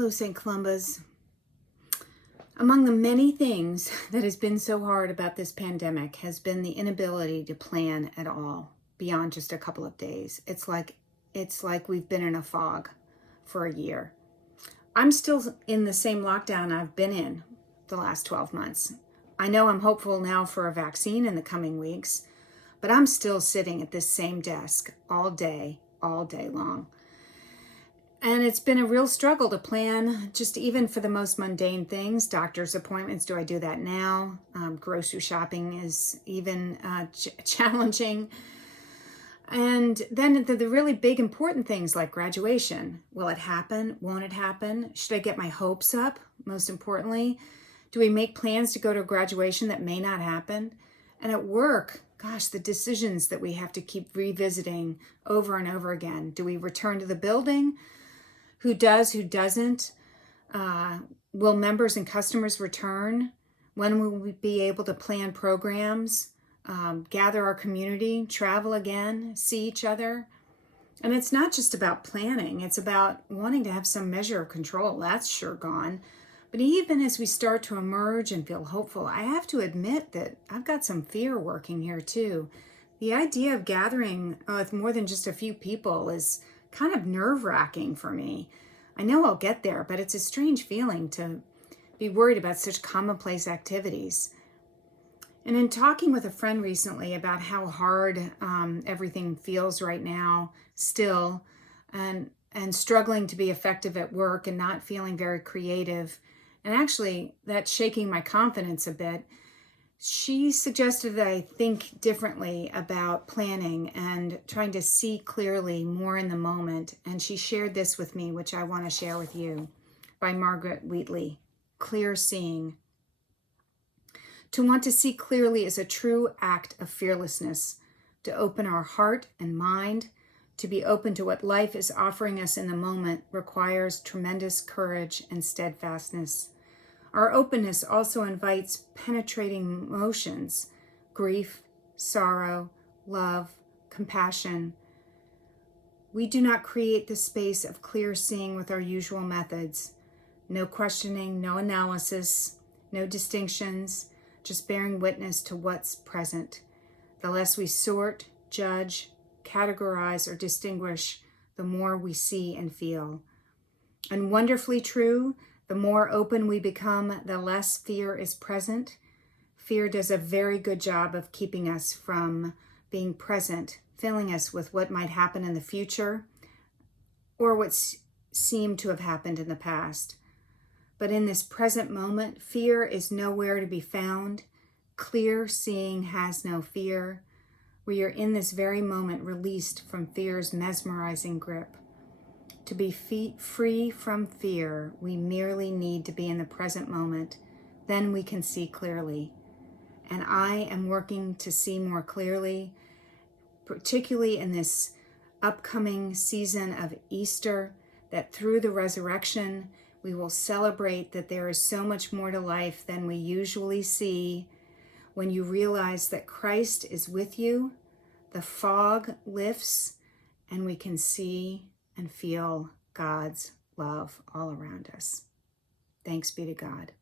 Hello, St. Columbus. Among the many things that has been so hard about this pandemic has been the inability to plan at all beyond just a couple of days. It's like we've been in a fog for a year. I'm still in the same lockdown I've been in the last 12 months. I know I'm hopeful now for a vaccine in the coming weeks, but I'm still sitting at this same desk all day long. And it's been a real struggle to plan, just even for the most mundane things. Doctor's appointments, do I do that now? Grocery shopping is even challenging. And then the really big important things like graduation. Will it happen? Won't it happen? Should I get my hopes up? Most importantly, do we make plans to go to a graduation that may not happen? And at work, gosh, the decisions that we have to keep revisiting over and over again. Do we return to the building? Who does, who doesn't? Will members and customers return? When will we be able to plan programs, gather our community, travel again, see each other? And it's not just about planning. It's about wanting to have some measure of control. That's sure gone. But even as we start to emerge and feel hopeful, I have to admit that I've got some fear working here too. The idea of gathering with more than just a few people is kind of nerve-wracking for me. I know I'll get there, but it's a strange feeling to be worried about such commonplace activities. And in talking with a friend recently about how hard everything feels right now still, and struggling to be effective at work and not feeling very creative, and actually that's shaking my confidence a bit, she suggested that I think differently about planning and trying to see clearly more in the moment. And she shared this with me, which I want to share with you, by Margaret Wheatley, Clear Seeing. To want to see clearly is a true act of fearlessness, to open our heart and mind, to be open to what life is offering us in the moment requires tremendous courage and steadfastness. Our openness also invites penetrating emotions, grief, sorrow, love, compassion. We do not create the space of clear seeing with our usual methods. No questioning, no analysis, no distinctions, just bearing witness to what's present. The less we sort, judge, categorize, or distinguish, the more we see and feel. And wonderfully true, the more open we become, the less fear is present. Fear does a very good job of keeping us from being present, filling us with what might happen in the future or what seemed to have happened in the past. But in this present moment, fear is nowhere to be found. Clear seeing has no fear. We are in this very moment released from fear's mesmerizing grip. To be free from fear, we merely need to be in the present moment. Then we can see clearly. And I am working to see more clearly, particularly in this upcoming season of Easter, that through the resurrection, we will celebrate that there is so much more to life than we usually see. When you realize that Christ is with you, the fog lifts, and we can see and feel God's love all around us. Thanks be to God.